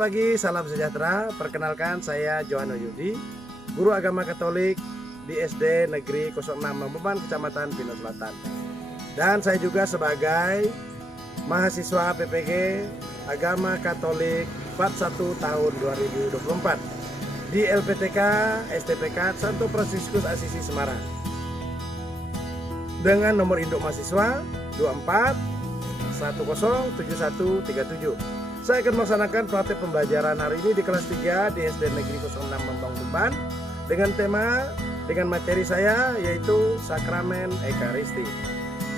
pagi, salam sejahtera. Perkenalkan, saya Johanno Yudi, guru agama Katolik di SD Negeri 06 Mambeban, Kecamatan Pino Selatan. Dan saya juga sebagai mahasiswa PPG Agama Katolik part 1 tahun 2024 di LPTK STPK Santo Fransiskus Asisi Semarang. Dengan nomor induk mahasiswa 24 107137. Saya akan melaksanakan praktek pembelajaran hari ini di kelas 3 di SD Negeri 06 Mambeban dengan tema, dengan materi saya yaitu Sakramen Ekaristi.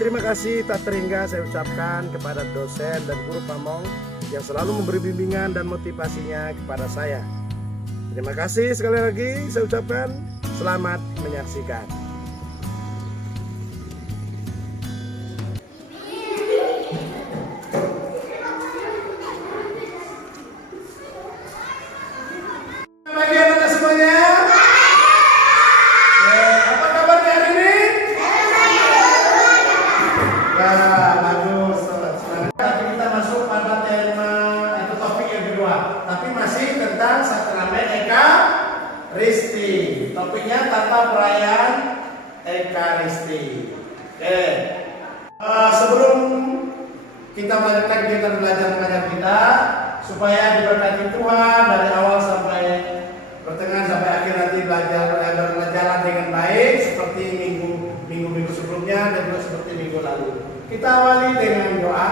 Terima kasih tak terhingga saya ucapkan kepada dosen dan guru pamong yang selalu memberi bimbingan dan motivasinya kepada saya. Terima kasih sekali lagi saya ucapkan, selamat menyaksikan. Sakramen Ekaristi. Topiknya tata perayaan Ekaristi. Oke. Sebelum kita melanjutkan kegiatan belajar mengajar kita, supaya diberkati Tuhan dari awal sampai pertengahan sampai akhir nanti belajar berjalan dengan baik seperti minggu sebelumnya dan juga seperti minggu lalu. Kita awali dengan doa.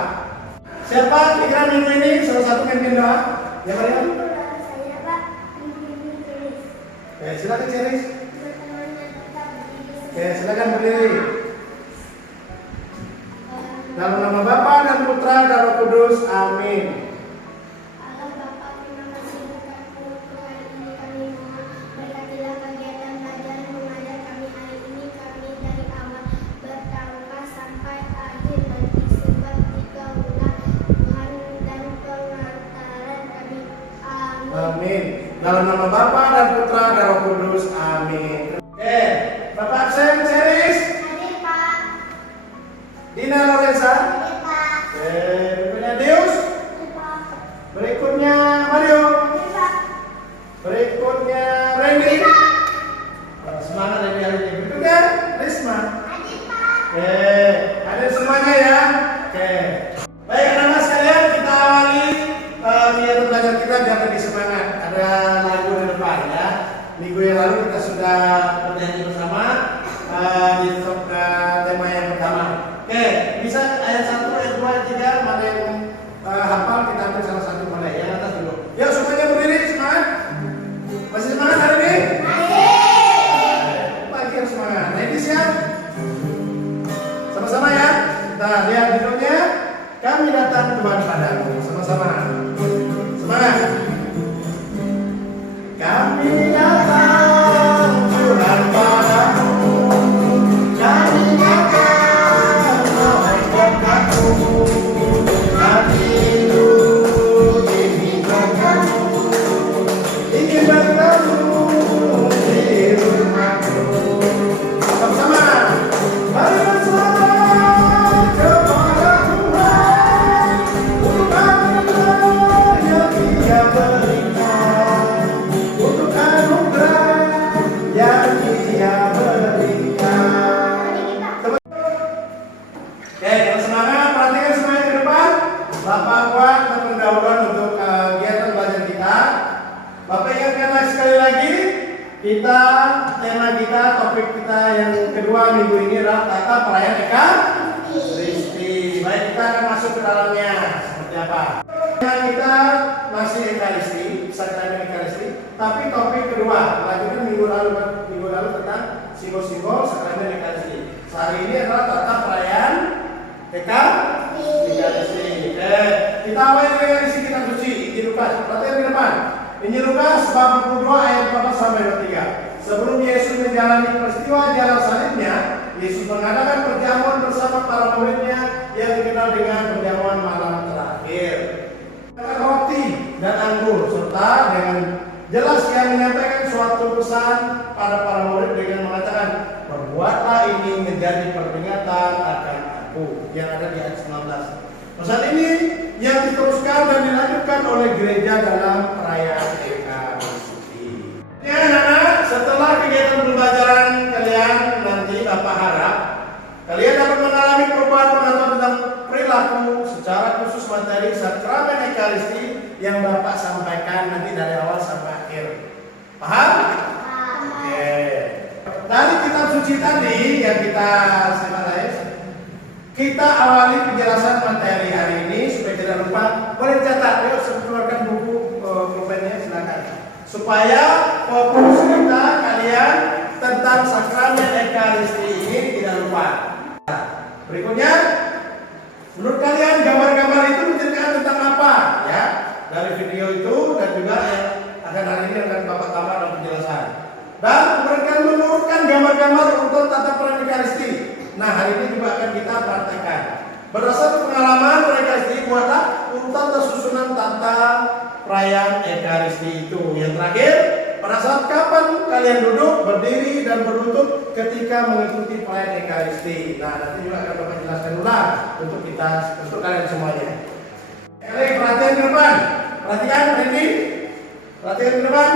Siapa kira minggu ini salah satu pimpin doa? Ya, Maria. Oke, silakan Ceris. Oke, silakan berdiri. Dalam nama Bapa dan Putra dan Roh Kudus, amin. Allah Bapa, terima kasih berkat Tuhan ini kami mohon berkatilah kegiatan belajar mengajar kami hari ini, kami dari awal bertangkas sampai akhir nanti sebab dikaulah Tuhan dan pengantaran kami, amin. Amin. Dalam nama Bapa dan Putra dan Roh Kudus, amin. Oke, Bapak absen Ceris. Hadir Pak. Dina Lorenza. Hadir Pak. Oke, berikutnya Deus. Hadir Pak. Berikutnya Mario. Hadir Pak. Berikutnya Randy. Semangat dari hari ini. Berikutnya Risma. Hadir Pak. Oke, hadir semuanya ya. Oke. Baik anak-anak sekalian, kita awali kegiatan belajar kita biar lebih semangat. Ada lagu di depan ya. Minggu yang lalu kita sudah bernyanyi bersama di tema yang pertama. Oke, bisa ayat 1, ayat 2, ayat 3, mana yang hafal kita ambil salah satu mulai. Yang atas dulu. Ya, semuanya berdiri, semangat. Masih semangat hari ini? Pagi harus semangat. Nah, ini siap? Sama-sama ya. Nah, lihat judulnya. Kami datang Tuhan padamu. Sama-sama. Semangat. Kami datang Tuhan padamu. Kami datang mohon berkat-Mu. Kami hidup ingin berkat-Mu. Ingin bertemu di rumah-Mu. Sama-sama. Mari bersama kepada Tuhan untuk anugerah yang Dia berikan, untuk anugerah yang Dia berikan. Oke, kalau semangat, perhatikan semuanya ke depan. Bapak buat pendahuluan untuk kegiatan belajar kita. Bapak ingatkan sekali lagi, tema kita, topik kita yang kedua minggu ini adalah tata perayaan Ekaristi. Baik, kita akan masuk ke dalamnya. Seperti apa? Tema kita masih Ekaristi, Sakramen Ekaristi. Tapi topik kedua, lanjutkan minggu lalu tentang simbol-simbol Sakramen Ekaristi. Hari ini adalah tata perayaan Ekaristi. Kita awali dengan isi kitab suci Injil Lukas. Perhatikan di depan. Injil Lukas bab 42 ayat 4 sampai 23. Sebelum Yesus menjalani peristiwa jalan salibnya, Yesus mengadakan perjamuan bersama para muridnya yang dikenal dengan perjamuan malam terakhir. Roti dan anggur, serta dengan jelas Dia menyampaikan suatu pesan pada para murid dengan mengatakan, perbuatlah ini menjadi peringatan akan aku. Yang ada di ayat 19. Pesan ini yang diteruskan dan dilanjutkan oleh gereja dalam perayaan Ekaristi. Ya anak-anak, setelah kegiatan pembelajaran kalian nanti Bapak harap kalian dapat mengalami perubahan pengetahuan tentang perilaku secara khusus materi sakramen Ekaristi yang Bapak sampaikan nanti dari awal sampai akhir. Paham? Oke. Dari kitab suci tadi yang kita awali penjelasan materi hari ini supaya tidak lupa. Boleh catat, yuk keluarkan buku pulpennya silakan. Supaya fokus kita kalian tentang sakramen Ekaristi ini tidak lupa. Berikutnya, menurut kalian gambar-gambar itu menceritakan tentang apa? Ya, dari video itu dan juga yang akan hari ini akan Bapak tambah dalam penjelasan. Dan mereka menurutkan gambar-gambar untuk tata perayaan Ekaristi. Nah, hari ini juga akan kita praktekkan. Berdasarkan pengalaman Ekaristi, buatlah urutan dan susunan tata perayaan Ekaristi itu. Yang terakhir, pada saat kapan kalian duduk, berdiri, dan berlutut ketika mengikuti perayaan Ekaristi. Nah, nanti juga akan Bapak jelaskan ulang untuk kalian semuanya. Oke, perhatian ke depan. Perhatikan ini. Perhatian ke depan.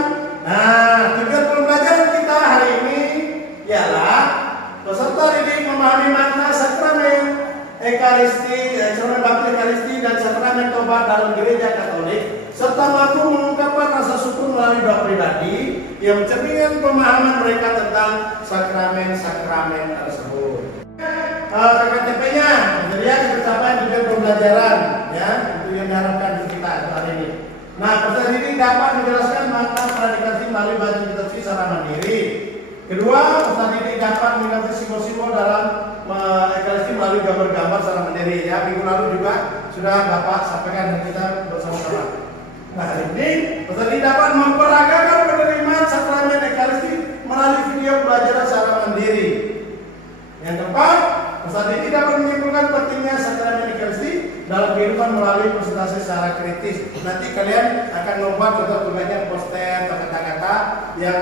Nah, tujuan pembelajaran kita hari ini ialah peserta didik memahami makna sakramen Ekaristi, sakramen bakti Ekaristi dan sakramen tobat dalam gereja Katolik, serta mampu mengungkapkan rasa syukur melalui doa pribadi yang mencerminkan pemahaman mereka tentang sakramen-sakramen tersebut. KKTP-nya, jadi pencapaian tujuan pembelajaran, ya, itu yang diharapkan kita hari ini. Nah, peserta didik dapat menjelaskan makna perayaan Ekaristi melalui baca kitab suci secara mandiri. Kedua, peserta didik dapat mengerti simbol-simbol dalam Ekaristi melalui gambar-gambar secara mandiri. Ya, minggu lalu juga sudah Bapak sampaikan dan kita bersama-sama. Nah, hari ini peserta didik dapat memperagakan penerimaan sakramen Ekaristi melalui video pelajaran secara mandiri. Yang keempat, peserta didik dapat menyimpulkan pentingnya sakramen Ekaristi dalam kehidupan melalui presentasi secara kritis. Nanti kalian akan membuat contoh-contohnya poster atau kata-kata yang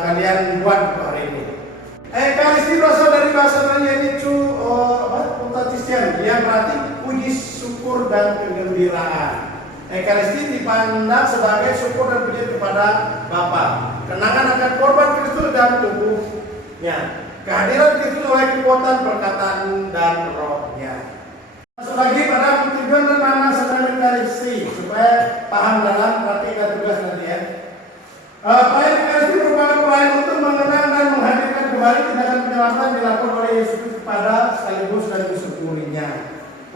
kalian buat untuk hari ini. Ekaristi berasal dari bahasa Yunani Utatisian yang berarti puji syukur dan kegembiraan. Ekaristi dipandang sebagai syukur dan puji kepada Bapa, kenangan akan korban Kristus dan tubuhnya, kehadiran Kristus oleh kekuatan perkataan dan rohnya. Masuk lagi pada tujuan dan makna sakramen Ekaristi supaya paham dalam praktik tugas nanti ya. Perayaan Ekaristi merupakan perayaan untuk mengenang dan menghadirkan kembali tindakan penyelamatan dilakukan oleh Yesus kepada sekaligus dan disyukurinya.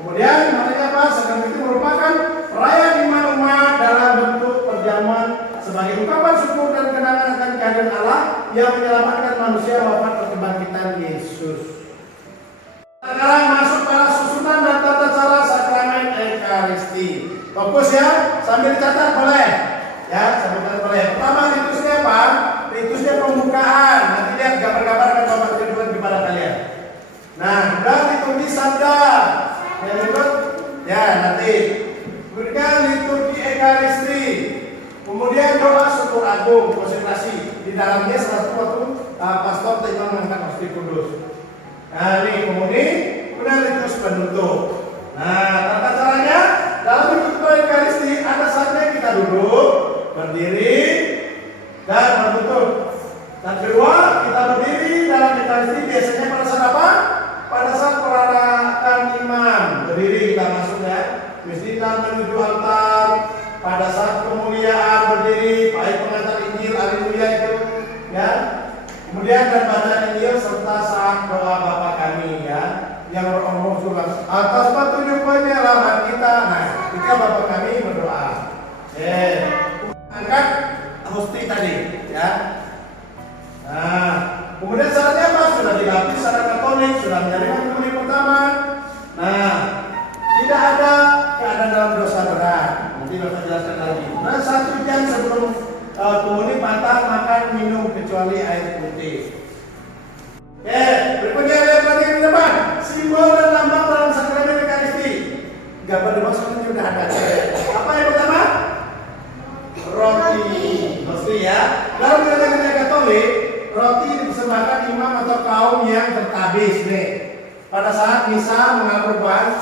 Kemudian maknanya apa? Sakramen itu merupakan perayaan iman umat dalam bentuk perjamuan sebagai ungkapan syukur dan kenangan akan kehadiran Allah yang menyelamatkan manusia wafat kebangkitan Yesus. Sekarang masuk pada susunan dan tata cara sakramen Ekaristi. Fokus ya, sambil dicatat boleh. Ya, sambil dicatat boleh. Pertama, ritusnya apa? Ritusnya pembukaan. Nanti lihat gambar-gambar akan Bapak tunjukkan kepada kalian. Nah, dan liturgi sandal. Yang ikut, ya nanti. Kemudian liturgi Ekaristi. Kemudian doa syukur agung, konsentrasi. Di dalamnya salah satu waktu pastor imam mengangkat hostia kudus. Nah, ini kemudian ritus penutup. Nah, tata caranya dalam liturgi Ekaristi ada saatnya kita duduk, berdiri, dan menutup. Dan kedua, kita berdiri dalam Ekaristi biasanya pada saat apa? Pada saat perarakan imam. Berdiri kita masuk ya. Mesti menuju altar. Pada saat kemuliaan berdiri, baik pengantar Injil, haleluya itu, ya. Kemudian dan baca Injil serta saat doa Bapa kami ya, yang beromong surga atas petunjuk penyelamat kita. Nah, ketika Bapa kami berdoa, angkat hosti tadi, ya. Nah, kemudian syaratnya apa? Sudah dibaptis secara Katolik, sudah menerima komunion pertama. Nah, tidak ada keadaan dalam dosa berat. Nanti Bapak jelaskan lagi. Nah, 1 jam sebelum komunion patah makan minum kecuali air putih. Oke, berikutnya lihat lagi ke depan. Simbol dan lambang dalam sakramen Ekaristi. Gambar di bawah ini sudah ada. Apa yang pertama? Roti. Mesti ya. Dalam gereja Katolik, roti dipersembahkan imam atau kaum yang tertabis nih. Pada saat misa mengaku bahan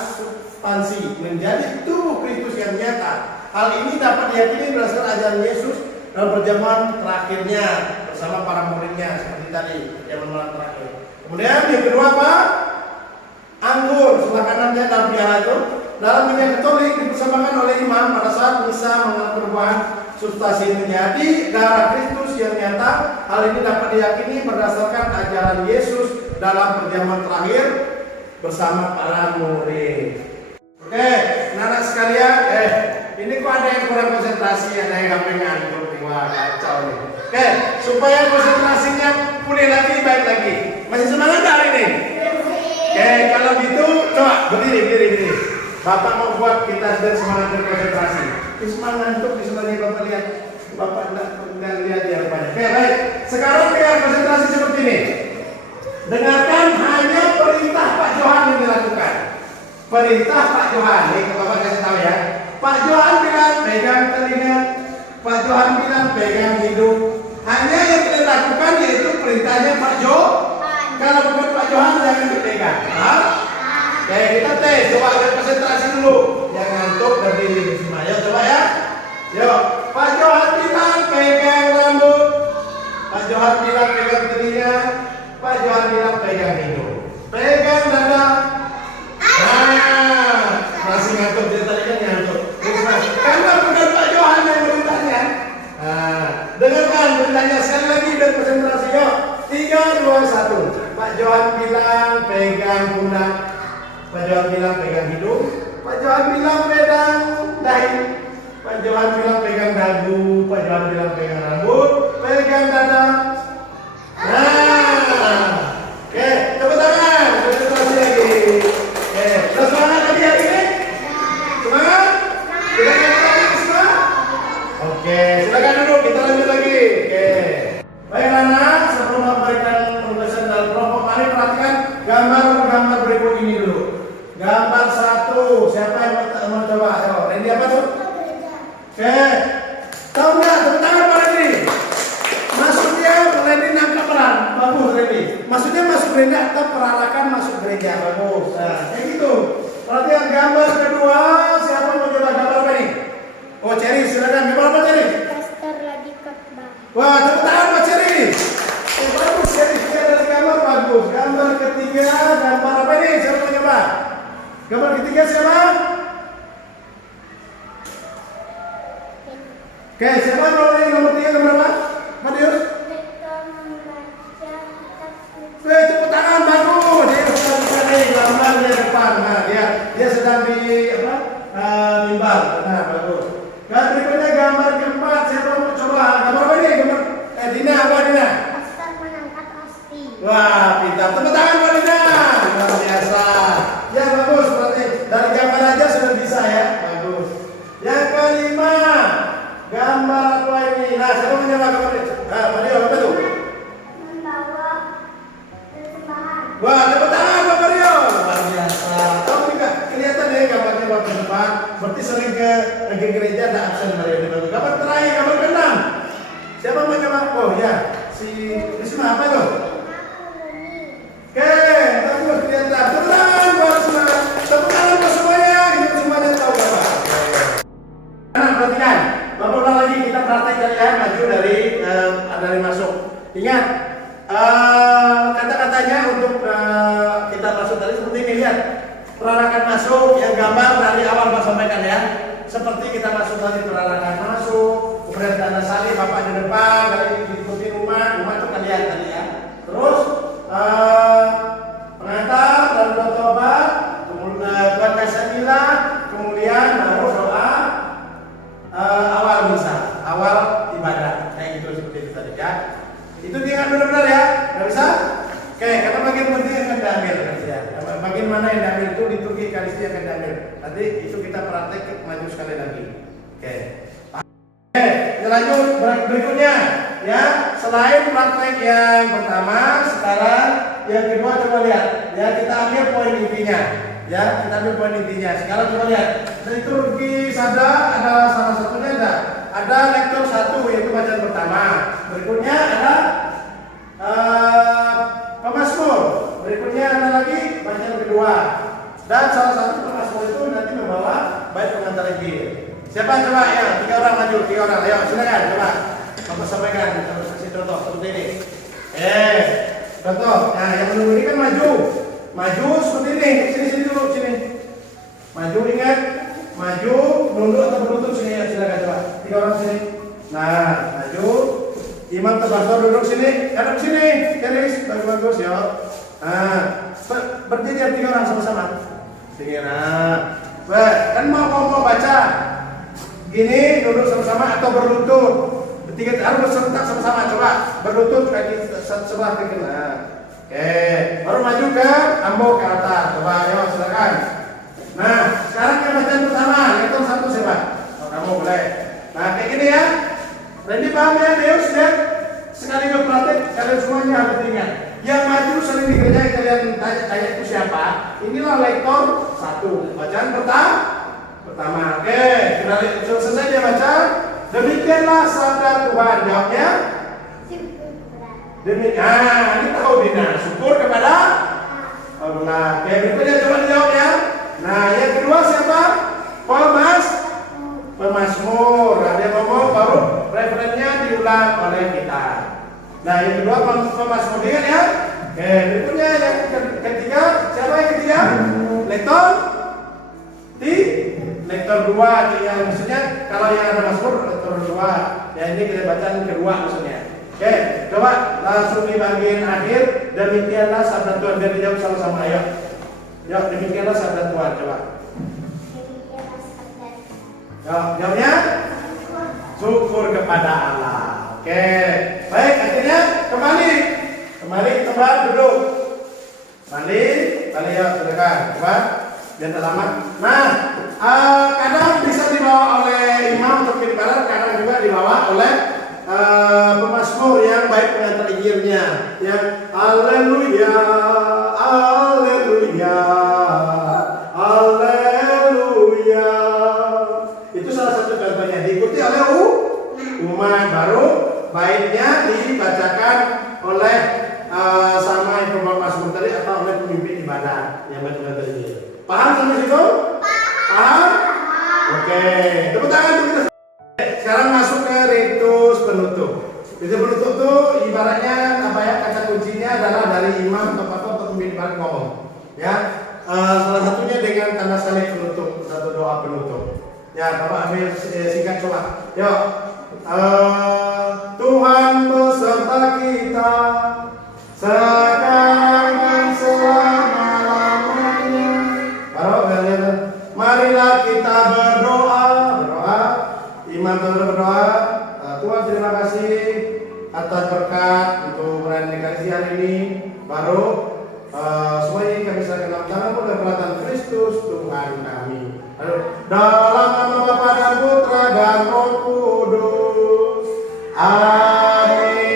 substansi, menjadi tubuh Kristus yang nyata. Hal ini dapat diyakini berdasarkan ajaran Yesus dalam perjamuan terakhirnya bersama para muridnya seperti tadi perjamuan terakhir. Kemudian yang kedua apa? Anggur sebelah kanannya dalam piala itu dalam minyak Katolik dipersembahkan oleh imam pada saat misa mengalami perubahan substansi menjadi darah Kristus yang nyata. Hal ini dapat diyakini berdasarkan ajaran Yesus dalam perjamuan terakhir bersama para murid. Oke, anak-anak sekalian, ini kok ada yang kurang konsentrasi, ada yang HP ngantuk, wah kacau nih. Oke, supaya konsentrasinya pulih lagi, baik lagi. Masih semangat hari ini? Oke, kalau gitu coba berdiri. Bapak mau buat kita sedang semangat berkonsentrasi. Semangat ngantuk di sebelahnya Bapak lihat. Bapak enggak lihat ya rupanya. Oke, baik. Sekarang kita konsentrasi seperti ini. Dengarkan hanya perintah Pak Johan yang dilakukan. Perintah Pak Johan, nih Bapak kasih tahu ya. Pak Johan bilang pegang telinga, Pak Johan bilang pegang hidung. Hanya yang kita lakukan yaitu perintahnya Pak Johan. Kalau bukan Pak Johan jangan dipegang. Oke, kita tes, coba konsentrasi dulu. Jangan ngantuk dan diri di sini. Ayo coba ya. Yuk, Pak Johan bilang pegang rambut. Pak Johan bilang pegang telinga. Pak Johan bilang pegang hidung. Pegang dada. Masih ngantuk dia tadi kan ngantuk. Karena bukan Pak Johan yang berintahnya. Dengarkan beritanya sekali lagi dan konsentrasi. Yuk, 3, 2, 1. Pak Johan bilang pegang pundak. Pak Johan bilang pegang hidung. Pak Johan bilang pegang dahi. Pak Johan bilang pegang dagu. Pak Johan bilang pegang rambut. Pegang dada. Oke, tepuk tangan. Konsentrasi lagi. Oke, terus semangat lagi hari ini? Semangat? Kita lagi semua? Oke, silakan duduk. Kita lanjut lagi. Oke. Baik anak, sebelum memberikan pembahasan dalam kelompok, mari perhatikan gambar berikut ini dulu. Gambar 1, siapa yang mau coba? Ayo, Randy apa tuh? Oke, tahu nggak? Tepuk tangan Pak Randy. Maksudnya Randy nangkap peran, bagus Randy. Maksudnya masuk gereja atau perarakan masuk gereja, bagus. Nah, kayak gitu. Perhatikan gambar kedua, siapa mau coba gambar apa nih? Oh, Cherry, silakan. Gambar apa Cherry? Pastor lagi khotbah. Wah, tepuk tangan Pak Cherry. Bagus Cherry, dari gambar bagus. Gambar ketiga, gambar apa nih? Siapa mau coba? Gambar ketiga siapa? Oke, siapa yang mau nomor 3 gambar apa? Madius? Tepuk tangan bagus. Dia sedang di gambar di depan. Nah, dia sedang di apa? Mimbar. Nah, bagus. Dan berikutnya gambar keempat. Siapa mau coba? Gambar apa ini? Gambar Dina apa Dina? Pastor mengangkat hostia. Wah, pintar. Tepuk tangan Pak Dina. Luar biasa. Ya bagus. Berarti dari gambar aja sudah bisa ya. Bagus. Yang kelima, gambar apa ini? Nah, siapa mau coba gambar ini? Nah, Mario apa tuh? Membawa persembahan. Wah, tepuk tangan Pak Mario. Luar biasa. Kamu juga kelihatan ya gambarnya buat ke depan. Berarti sering ke gereja ada absen Mario ini bagus. Gambar terakhir, gambar ke-6. Siapa mau coba? Oh ya, si Risma apa tuh? Oke, bagus kelihatan. Tepuk tangan buat semua. Tepuk tangan buat semuanya. Kita semuanya tahu Bapak. Nah, perhatikan. Bapak ulang lagi kita praktek ya, maju dari masuk. Ingat, kata-katanya untuk kita masuk tadi seperti ini, lihat. Perarakan masuk yang gambar dari awal Bapak sampaikan ya. Seperti kita masuk tadi perarakan masuk, kemudian tanda salib Bapak di depan, dari diikuti rumah itu kalian tadi ya. Terus pengantar dan bertobat, kemudian Tuhan kasih kemudian baru doa awal misa, awal ibadah, kayak gitu seperti itu tadi ya. Itu diingat benar-benar ya, nggak bisa? Oke, karena bagian penting akan diambil nanti ya. Bagian mana yang diambil itu liturgi Ekaristi akan diambil. Nanti itu kita praktek maju sekali lagi. Oke. Oke, kita lanjut berikutnya ya. Selain praktek yang pertama, sekarang yang kedua coba lihat. Ya, kita ambil poin intinya. Ya, kita ambil poin intinya. Sekarang coba lihat. Liturgi sabda ada salah satunya ada lektor 1 yaitu bacaan pertama. Berikutnya ada Pemasmur. Berikutnya ada lagi bacaan kedua. Dan salah satu pemasmur itu Siapa coba ya? 3 orang maju, 3 orang. Ayo silakan coba. Bapak sampaikan terus kasih contoh seperti ini. Contoh. Nah, yang menunggu ini kan maju. Maju seperti ini. Sini dulu sini. Maju ingat. Maju, nunduk atau berlutut sini ya silakan coba. 3 orang sini. Nah, maju. Imam terbantu duduk sini. Hadap sini. Garis bagus ya. Nah, berjejer 3 orang sama-sama. Sini. Nah, kan mau baca. Gini duduk sama-sama atau berlutut. Bertiga harus serentak sama-sama. Coba berlutut kaki sebelah kiri. Nah, oke. Baru maju ke ambo ke atas. Coba ayo silakan. Nah, sekarang yang bacaan pertama, itu satu siapa? Oh, kamu boleh. Nah, kayak gini ya. Randy paham ya, Deus ya? Sekali berpraktek, kalian semuanya harus ingat. Yang maju sering di gereja kalian tanya itu siapa? Inilah lektor 1. Bacaan pertama. Oke, kita selesai dia baca. Demikianlah sabda Tuhan. Jawabnya? Demikian. Ini tahu Dina. Syukur kepada Allah. Oke, berikutnya coba dijawab ya. Nah, yang kedua siapa? Pemasmur. Ada ngomong baru referennya diulang oleh kita. Nah, yang kedua pemasmur, ingat ya. Oke, berikutnya yang ketiga siapa yang ketiga? Lektor 2 yang maksudnya kalau yang ada masmur lektor 2. Ya ini kita baca yang kedua maksudnya. Oke, coba langsung di bagian akhir. Demikianlah sabda Tuhan. Biar dijawab sama-sama ayo. Yuk, demikianlah sabda Tuhan coba. Jawabnya? Syukur kepada Allah. Oke, baik akhirnya kembali tempat duduk. Balik ya silakan. Coba jangan lama. Nah, kadang bisa dibawa oleh imam untuk ibadah, kadang juga dibawa oleh pemasmur yang baik pengantar Injilnya. Yang haleluya, haleluya, haleluya. Itu salah satu contohnya. Diikuti oleh umat, baru baiknya dibacakan oleh sama yang pemasmur tadi atau oleh pemimpin ibadah yang baik pengantar Injil. Paham sampai situ? Paham? Oke, tepuk tangan untuk kita. Sekarang masuk ke ritus penutup. Ritus penutup itu ibaratnya apa ya? Kata kuncinya adalah dari imam atau pemimpin ibadat ngomong. Ya, salah satunya dengan tanda salib penutup, satu doa penutup. Ya, Bapak ambil singkat coba. Yuk, Tuhan beserta kita sekarang dan selama-lamanya. Marilah kita berdoa. Imam berdoa. Tuhan terima kasih atas berkat untuk perayaan Ekaristi hari ini. Baru semua ini kami serahkan dalam tangan perlatan Kristus Tuhan kami. Dalam nama Bapa dan Putra dan Roh Kudus. Amin.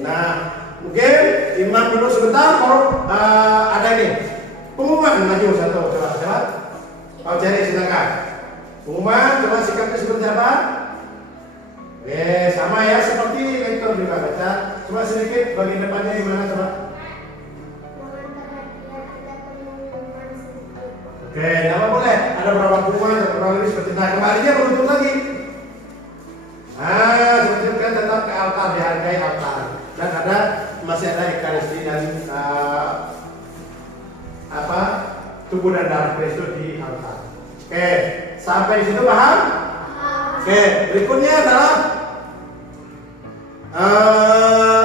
Nah, mungkin imam dulu sebentar. Baru ada ini pengumuman maju satu. Coba. Kau cari silakan. Pengumuman, coba sikapnya seperti apa? Oke, sama ya seperti lektor juga baca. Coba sedikit bagian depannya gimana coba? Oke, nama boleh. Ada berapa pengumuman, ada berapa lagi seperti nah kembalinya beruntun lagi. Nah, seperti kan tetap ke altar, dihargai altar. Dan masih ada Ekaristi dan tubuh dan darah Kristus di altar. Oke, sampai di situ paham? Oke, berikutnya adalah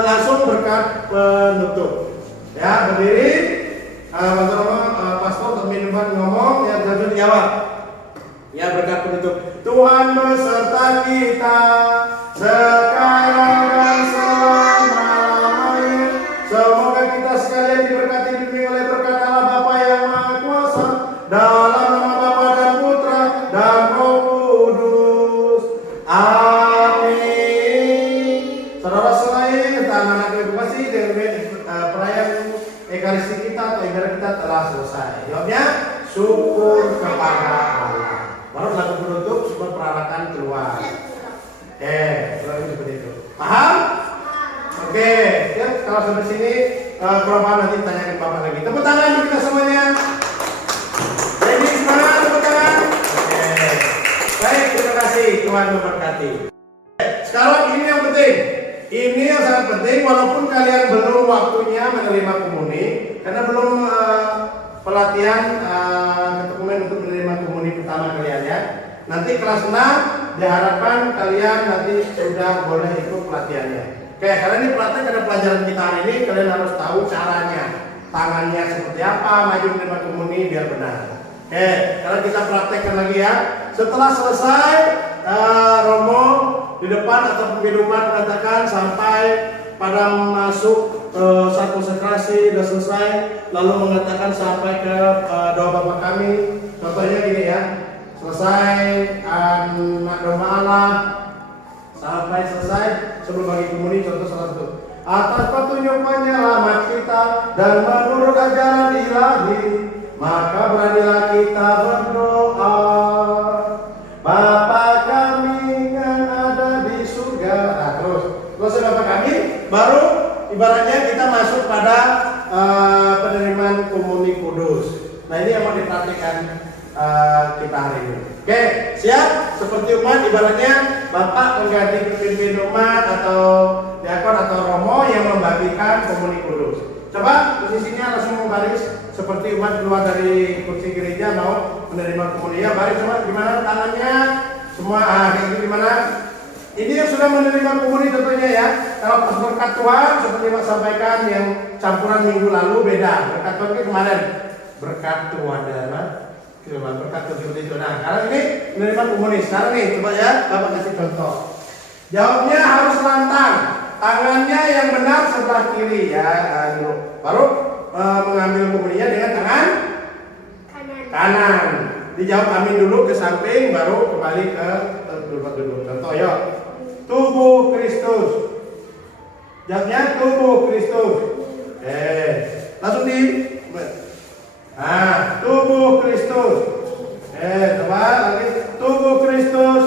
langsung berkat penutup. Ya, berdiri. Pastor terminumkan ngomong, yang langsung dijawab. Ya, berkat penutup. Tuhan beserta kita sekarang dan selama-lamanya. Semoga kita sekalian diberkati dibimbing oleh berkat Allah Bapa yang Maha Kuasa dalam nama Bapa dan Putra dan Roh Kudus. Amin. Saudara selain anak-anak terima kasih dengan perayaan Ekaristi kita atau ibadah kita telah selesai. Jawabnya syukur kepada Allah. Baru lagu penutup sebelum peralatan keluar. Oke, kurang lebih seperti itu. Paham? Oke, ya kalau sampai sini berapa nanti tanyakan Bapak lagi. Tepuk tangan untuk kita semuanya. Jadi semangat, tepuk tangan. Oke. kasih, Tuhan memberkati. Sekarang ini yang penting. Ini yang sangat penting, walaupun kalian belum waktunya menerima komuni, karena belum pelatihan ketekumen untuk menerima komuni pertama kalian ya. Nanti kelas 6 diharapkan kalian nanti sudah boleh ikut pelatihannya. Oke, karena ini praktek ada pelajaran kita hari ini, kalian harus tahu caranya, tangannya seperti apa, maju menerima komuni biar benar. Oke, karena kita praktekkan lagi ya. Setelah selesai, Romo di depan atau penghidupan mengatakan sampai pada masuk saat konsekrasi sudah selesai, lalu mengatakan sampai ke doa Bapa kami. Contohnya gini ya, selesai anak domba Allah, sampai selesai sebelum bagi komuni, contoh salah satu. Atas petunjuk penyelamat kita dan menurut ajaran ilahi, maka beranilah kita berdoa. Bapa kami yang ada di surga. Nah, terus Bapa kami, baru ibaratnya kita masuk pada penerimaan komuni kudus. Nah, ini yang mau diperhatikan kita hari ini. Oke, siap? Seperti umat, ibaratnya Bapak mengganti pemimpin umat atau diakon atau romo yang membagikan komuni kudus. Coba posisinya langsung membaris seperti umat keluar dari kursi gereja mau menerima komuni. Ya, baris coba gimana tangannya? Semua kayak gitu gimana? Ini yang sudah menerima komuni tentunya ya. Kalau pas berkat Tuhan seperti Pak sampaikan yang campuran minggu lalu beda. Berkat Tuhan itu kemarin berkat Tuhan ya, berkat seperti itu. Nah, sekarang ini menerima komuni. Sekarang nih coba ya, Bapak kasih contoh. Jawabnya harus lantang. Tangannya yang benar sebelah kiri ya, baru mengambil komuninya dengan tangan kanan. Dijawab amin dulu ke samping, baru kembali ke tempat duduk. Contoh ya, tubuh Kristus. Jawabnya tubuh Kristus. Langsung di. Nah, tubuh Kristus. Coba lagi, tubuh Kristus.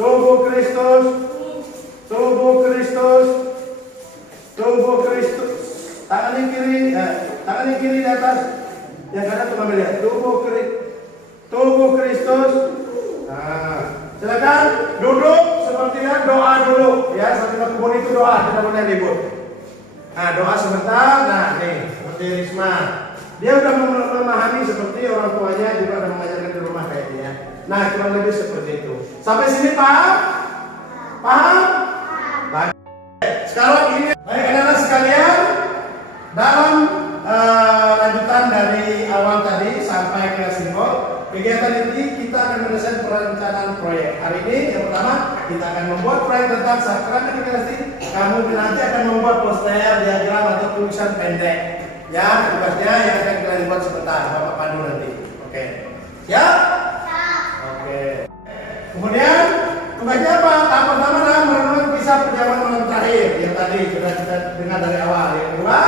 Tubuh Kristus. Tubuh Kristus. Tubuh Kristus. Tangan kiri di atas. Yang kanan cuma melihat tubuh Kristus. Nah, silakan duduk sepertinya doa dulu ya, sambil komuni itu doa, tidak boleh ribut. Nah, doa sebentar. Nah, nih seperti Risma, dia udah memahami seperti orang tuanya juga ada mengajarkan di rumah kayaknya. Nah, kurang lebih seperti itu. Sampai sini paham? Paham? Baik. Sekarang ini, baik anak-anak sekalian, dalam lanjutan dari awal tadi sampai ke simbol kegiatan ini kita akan menyelesaikan perencanaan proyek. Hari ini yang pertama kita akan membuat proyek tentang sakramen Ekaristi. Kamu nanti akan membuat poster, diagram atau tulisan pendek. Ya, tugasnya yang akan kalian buat sebentar, Bapak pandu nanti. Oke, siap? Oke. Kemudian tugasnya apa? Tahap pertama adalah merenung kisah perjamuan malam terakhir yang tadi sudah kita dengar dari awal. Yang kedua,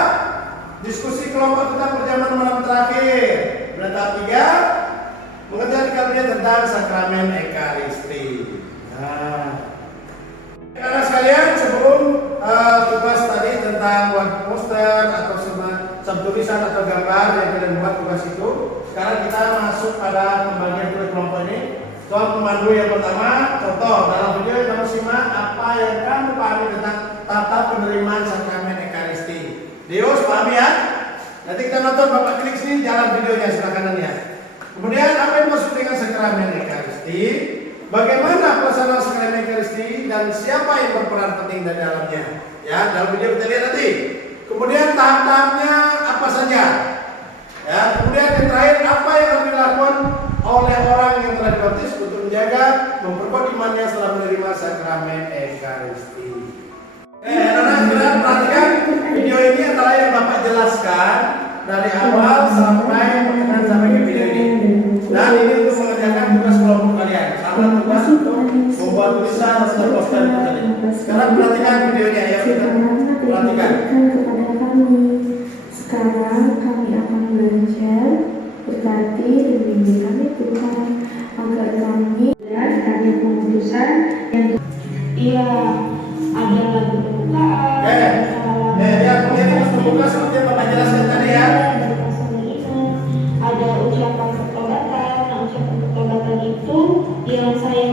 diskusi kelompok tentang perjamuan malam terakhir. Dan tahap 3, mengerjakan kabinet tentang sakramen Ekaristi. Nah, karena sekalian sebelum tugas tadi tentang buat poster atau tulisan atau gambar yang kalian buat tugas itu, sekarang kita masuk pada pembagian tugas kelompok ini. Soal pemandu yang pertama, contoh dalam video yang kamu simak apa yang kamu pahami tentang tata penerimaan sakramen Ekaristi. Dios pahami ya? Nanti kita nonton, Bapak klik sini jalan videonya sebelah kanan ya. Kemudian apa yang maksud dengan sakramen Ekaristi? Bagaimana pelaksanaan sakramen Ekaristi dan siapa yang berperan penting di dalamnya? Ya, dalam video kita lihat nanti. Kemudian tahap-tahapnya apa saja? Ya, kemudian yang terakhir apa yang harus dilakukan oleh orang yang telah dibaptis untuk menjaga memperkuat imannya setelah menerima sakramen Ekaristi. Anak-anak perhatikan video ini antara yang Bapak jelaskan dari awal sampai ke video ini. Dan ini untuk mengerjakan tugas kelompok kalian. Sama tugas untuk membuat tulisan atau poster tadi. Sekarang perhatikan videonya ya, kita perhatikan. Sekarang kami akan belajar berkati dan bimbing kami Tuhan agar kami dan karya pemutusan yang ada lagu pembukaan, ya kemudian pembukaan seperti yang Bapak jelaskan tadi ya. Ada ucapan pertobatan. Nah, ucapan pertobatan itu yang saya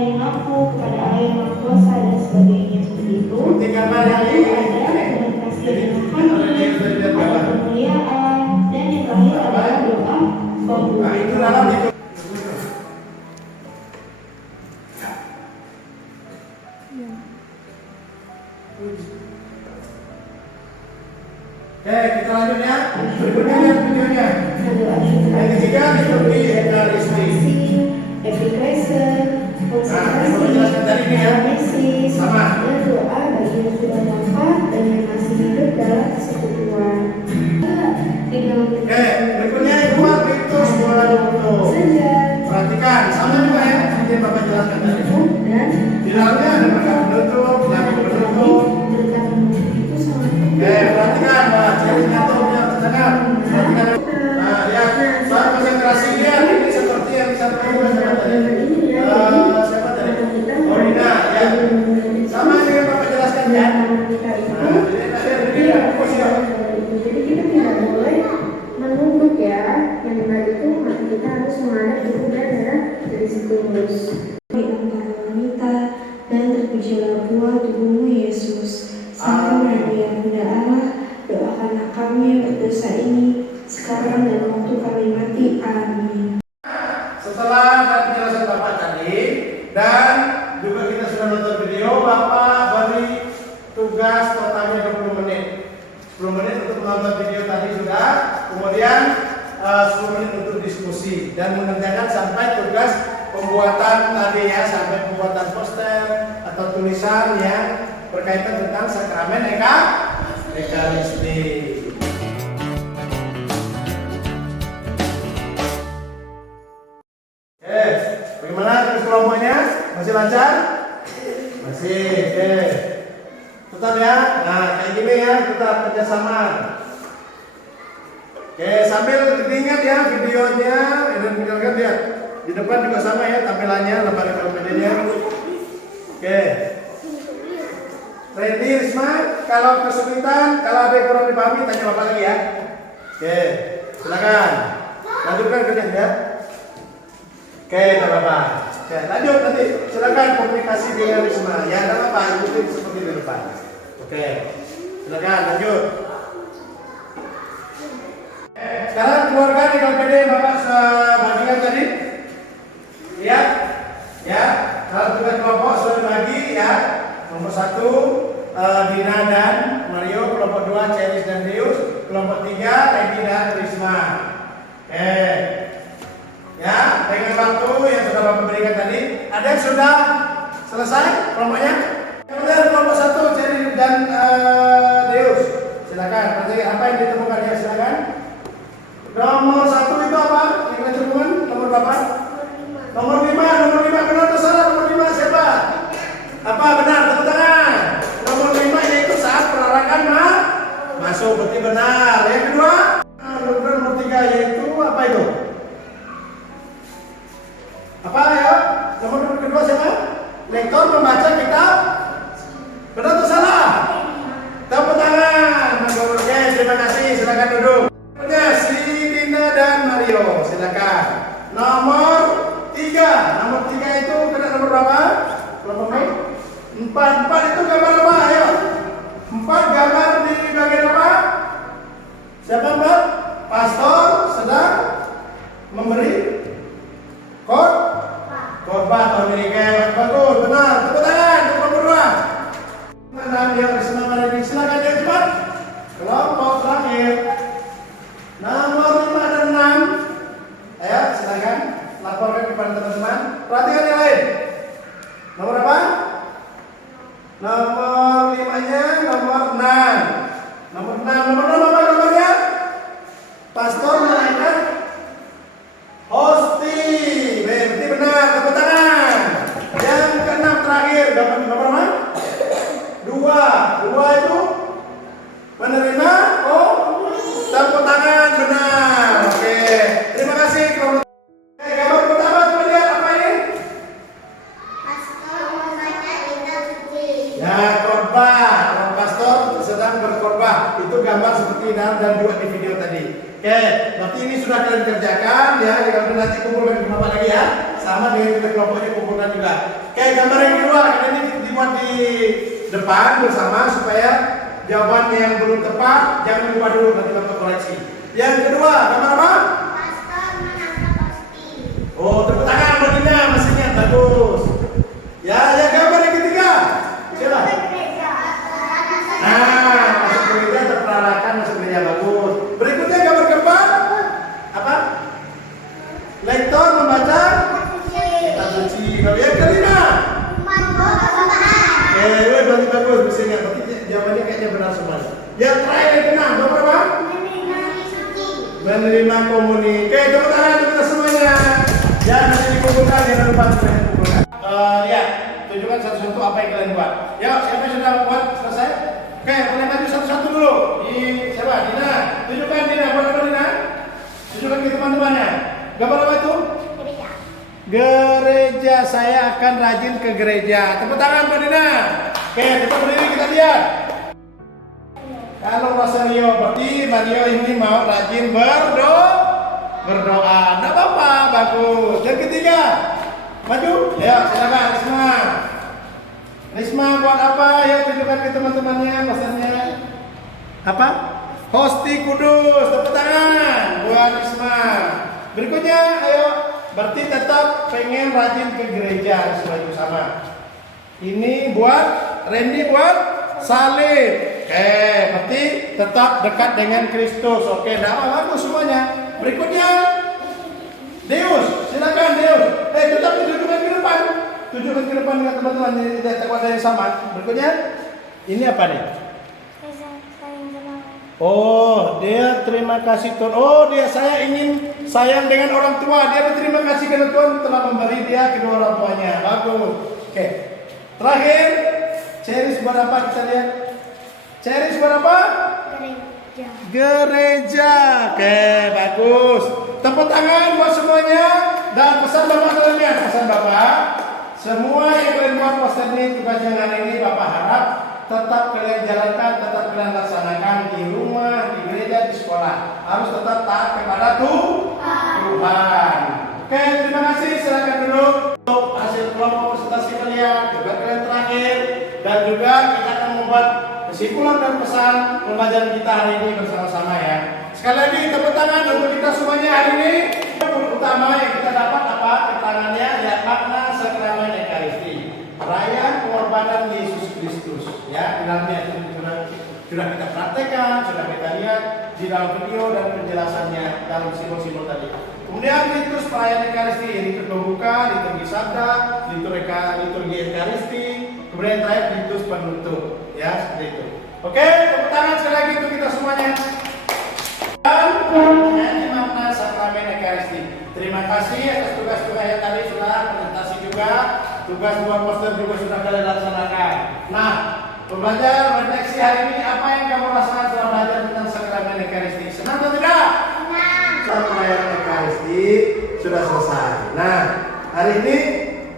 Oke, kita lanjut ya. Berikutnya lihat videonya. Yang ketiga liturgi Ekaristi. Nah, saya menjelaskan tadi ini ya. Sama. Dan doa bagi yang sudah wafat dan yang masih hidup dalam persekutuan. Oke, berikutnya Ibu Aktivitas bola untuk. Perhatikan, sama juga ya. Nanti Bapak jelaskan tadi. Di dalamnya ada berkat penutup, lagu penutup. Oke, perhatikan, Pak. Cirinya tuh yang terdengar. Perhatikan. Nah, lihat. Soal konsentrasi lihat ini seperti yang disampaikan siapa tadi? Siapa tadi? Orina, ya. Sama dengan Bapak jelaskan ya. Nah, jadi ya, fokus ya. Jadi kita tidak boleh menunduk ya. Yang benar itu maka kita harus menghadap tubuh dan darah Kristus. Di antara wanita dan terpujilah buah tubuhmu Yesus. Santa Maria Bunda Allah, doakanlah kami yang berdosa ini sekarang dan waktu kami mati. Amin. Setelah penjelasan Bapak tadi dan juga kita sudah nonton video, Bapak beri tugas totalnya 20 menit. 10 menit untuk menonton video tadi sudah, kemudian 10 menit untuk diskusi dan mengerjakan sampai tugas pembuatan tadi ya, sampai pembuatan poster atau tulisan yang berkaitan tentang sakramen Ekaristi. Bagaimana terus kelompoknya? Masih lancar? Masih, oke. Tetap ya, nah kayak gini ya, tetap kerjasama. Oke, sambil diingat ya videonya, dan misalkan lihat di depan juga sama ya tampilannya, lembar LPD-nya. Oke. Randy, Risma, kalau kesulitan, kalau ada yang kurang dipahami, tanya Bapak lagi ya. Oke, silakan. Lanjutkan kerjanya ya. Oke, tak apa. Oke, lanjut nanti. Silakan komunikasi dengan Risma. Ya, tak apa. Ikutin seperti di depan. Oke, silakan lanjut. Sekarang keluarga di KPD Bapak bagikan tadi. Lihat, ya. Kalau tugas kelompok sudah dibagi ya. Nomor 1 Dina dan Mario, kelompok 2 Celis dan Deus, kelompok 3 Edi dan Risma. Ya, dengan waktu yang sudah Bapak berikan tadi, ada yang sudah selesai kelompoknya? Kemudian kelompok 1 Celis dan Deus, silakan. Nanti apa yang ditemukan ya silakan. Nomor 1 itu apa? Yang kita temukan nomor berapa? Nomor 5 benar atau salah? Nomor 5 siapa? Apa benar? Tepuk tangan. Nomor 5 yaitu saat perarakan masuk, berarti benar. Yang kedua, nomor 3 yaitu apa itu? Apa ya? Nomor kedua siapa? Lektor membaca kitab. Benar atau salah? Tepuk tangan. Oke, terima kasih. Silakan duduk. Si Dina dan Mario, silakan. Nomor 3 itu kena nomor berapa? Nomor 4 itu gambar apa? Ayo. 4 gambar di bagian apa? Siapa 4? Pastor sedang memberi khotbah atau dirikan. Bagus, benar. Tepuk tangan untuk nomor 2. Mana yang bersama ini? Silakan yang cepat. Kelompok terakhir. Nomor 5 dan 6. Ayo, silakan laporkan kepada teman-teman. Perhatikan yang lain. Nomor apa? Nomor 5-nya nomor 6. Nomor 6 apa nomornya? Pastor menaikkan hosti. Berarti benar, tepuk tangan. Yang ke-6 terakhir, nomor apa? 2 itu menerima tepuk tangan, benar. Oke, terima kasih. Gambar pertama coba lihat apa ini? Pastor membaca kitab suci. Ya, khotbah. Pastor sedang berkhotbah. Itu gambar seperti ini dan juga di video tadi. Oke, berarti ini sudah kalian kerjakan ya. Kalau nanti kumpulkan ke Bapak lagi ya. Sama dengan kita kelompoknya kumpulkan juga. Oke, gambar yang kedua ini dibuat di depan bersama supaya jawaban yang belum tepat jangan diubah dulu, nanti Bapak koreksi. Yang kedua, gambar apa? Pastor menangkap hosti. Oh, tepuk tangan baginya, mesinnya bagus. Ya, gambar yang ketiga. Siapa? Gereja. berarti jawabannya kayaknya benar semua. Yang terakhir yang benar, nomor berapa? Menerima komuni. Oke, tepuk tangan untuk kita semuanya. Jangan nanti dikumpulkan, jangan lupa dikumpulkan. Lihat, tunjukkan satu-satu apa yang kalian buat. Ya, siapa yang sudah buat selesai? Oke, boleh maju satu-satu dulu. Siapa? Dina. Tunjukkan Dina, buat apa Dina? Tunjukkan ke teman-temannya. Gambar apa itu? Gereja. Saya akan rajin ke gereja. Tepuk tangan Mbak Dina. Oke, kita berdiri kita lihat. Kalau Rosario berarti Mario ini mau rajin berdoa. Tidak apa-apa, bagus. Yang ketiga, maju. Ya, silakan Risma. Risma buat apa? Ya, tunjukkan ke teman-temannya pesannya. Apa? Hosti kudus. Tepuk tangan buat Risma. Berikutnya, ayo. Berarti tetap pengen rajin ke gereja semuanya sama. Ini buat Randy buat salib. Berarti tetap dekat dengan Kristus. Oke, bagus semuanya. Berikutnya Deus, silakan Deus. Tetap tunjukkan ke depan. Tunjukkan ke depan dengan teman-teman yang sama. Berikutnya ini apa nih? Oh, dia terima kasih Tuhan. Oh, dia ingin sayang dengan orang tua. Dia berterima kasih karena Tuhan telah memberi dia kedua orang tuanya. Bagus. Oke. Terakhir, Ceris berapa kita lihat? Ceris berapa? Gereja. Oke, bagus. Tepuk tangan buat semuanya. Dan pesan Bapak kalian, pesan Bapak. Semua yang kalian buat poster ini, tugasnya hari ini Bapak harap tetap kalian jalankan, tetap kalian laksanakan di rumah, di gereja, di sekolah. Harus tetap taat kepada Tuhan. Oke, terima kasih. Silakan dulu untuk hasil kelompok presentasi kalian, juga kalian terakhir, dan juga kita akan membuat kesimpulan dan pesan pembelajaran kita hari ini bersama-sama ya. Sekali lagi tepuk tangan untuk kita semuanya hari ini. Utama yang kita dapat apa? Keterangannya ya makna sakramen Ekaristi. Perayaan pengorbanan Yesus Kristus. Ya, di dalamnya itu sudah kita praktekkan, sudah kita lihat di dalam video dan penjelasannya dalam simbol-simbol tadi. Kemudian ritus perayaan Ekaristi, ritus pembuka, liturgi sabda, liturgi Ekaristi, kemudian terakhir ritus penutup. Ya, seperti itu. Oke, tepuk tangan sekali lagi untuk kita semuanya. Dan ini makna sakramen Ekaristi. Terima kasih atas tugas-tugas yang tadi sudah presentasi juga. Tugas buat poster juga sudah kalian laksanakan. Nah, pembelajaran refleksi hari ini apa yang kamu rasakan setelah belajar tentang sakramen Ekaristi? Senang atau tidak? Senang. Perayaan Ekaristi sudah selesai. Nah, hari ini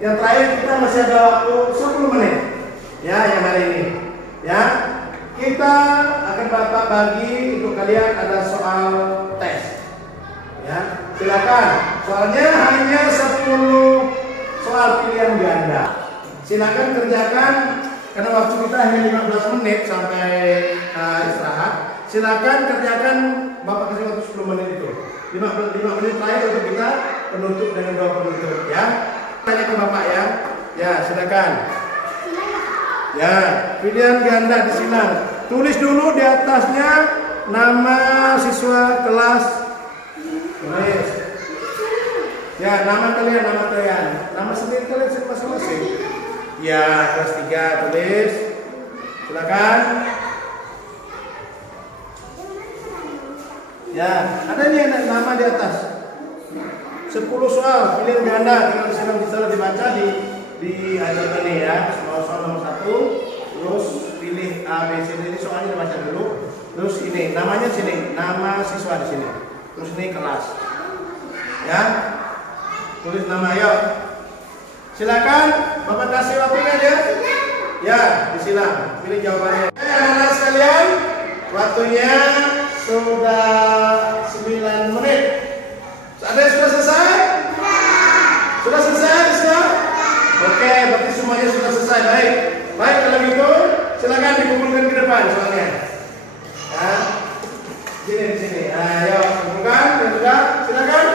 yang terakhir kita masih ada waktu 10 menit. Ya, yang hari ini. Ya, kita akan Bapak bagi untuk kalian ada soal tes. Ya, silakan. Soalnya hanya 10 soal pilihan ganda. Silakan kerjakan karena waktu kita hanya 15 menit sampai istirahat. Silakan kerjakan, Bapak kasih waktu 10 menit itu. 5 menit terakhir untuk kita penutup dengan doa penutup ya. Tanya ke Bapak ya. Ya, silakan. Ya, pilihan ganda disilang. Tulis dulu di atasnya nama siswa kelas. Tulis. Ya, nama kalian. Nama sendiri kalian masing-masing. Ya, kelas 3 tulis. Silakan. Ya, ada nih nama di atas. 10 soal pilihan ganda tinggal bisa dibaca di ajar ini ya. Soal nomor 1, terus pilih A, B, C, D. Ini soalnya dibaca dulu. Terus ini namanya sini, nama siswa di sini. Terus ini kelas. Ya. Tulis nama yuk. Silakan Bapak kasih waktunya ya. Ya, disilang. Pilih jawabannya. Anak-anak sekalian, waktunya sudah 9 menit. Ada yang sudah selesai? Sudah selesai? Sudah? Oke, berarti semuanya sudah selesai. Baik kalau gitu, silakan dikumpulkan ke depan soalnya. Ya. Di sini. Ayo, kumpulkan. Dan sudah, silakan.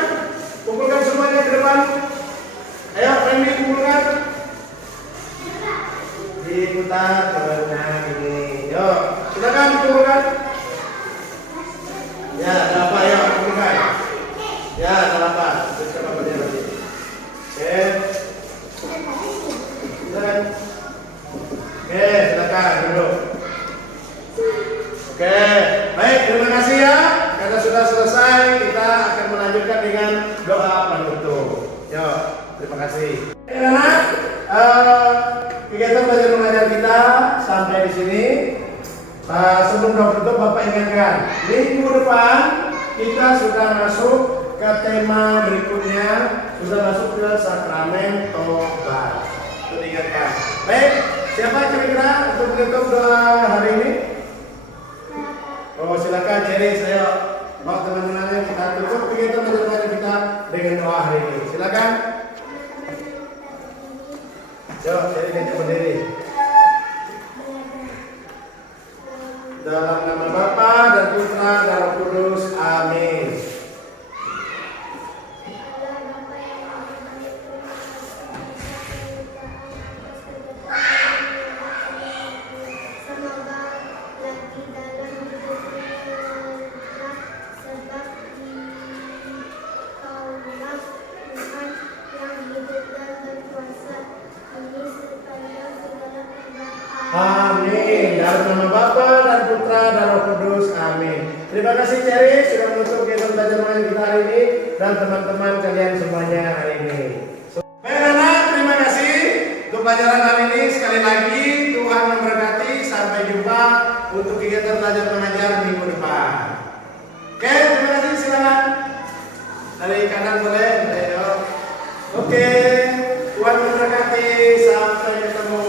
Kumpulkan semuanya ke depan. Ayo, Randy kumpulkan. Diputar nah ini. Yuk, silakan dikumpulkan. Ya, ada apa? Yuk, kumpulkan. Ya, ada apa? Coba berjalan lagi. Oke. Silakan. Oke, silakan duduk. Oke, baik, terima kasih ya. Karena sudah selesai, kita akan melanjutkan dengan doa penutup. Yuk, terima kasih. Karena kegiatan belajar mengajar kita sampai di sini. Sebelum doa penutup, Bapak ingatkan, minggu depan kita sudah masuk ke tema berikutnya, sudah masuk ke sakramen tobat. Itu diingatkan. Baik, siapa kira-kira untuk menutup doa hari ini? Oh, silakan Cherry, saya mau teman-teman kita tutup kegiatan belajar kita dengan doa hari ini. Silakan. Yuk, Cherry kita berdiri. Dalam nama Bapa dan Putra dan Roh Kudus. Amin. Semoga lagi dalam hidupnya sebab Kaulah Tuhan yang hidup dan berkuasa ini sepanjang segala abad. Amin. Dalam nama Bapa dan Putra dan Roh Kudus. Amin. Terima kasih Cherry sudah menutup kegiatan belajar mengajar kita hari ini dan teman-teman kalian semuanya hari ini. Baik anak, terima kasih untuk pelajaran hari ini. Sekali lagi Tuhan memberkati. Sampai jumpa untuk kegiatan belajar mengajar minggu depan. Oke, terima kasih. Silakan. Dari kanan boleh. Ayo. Oke, Tuhan memberkati. Sampai ketemu.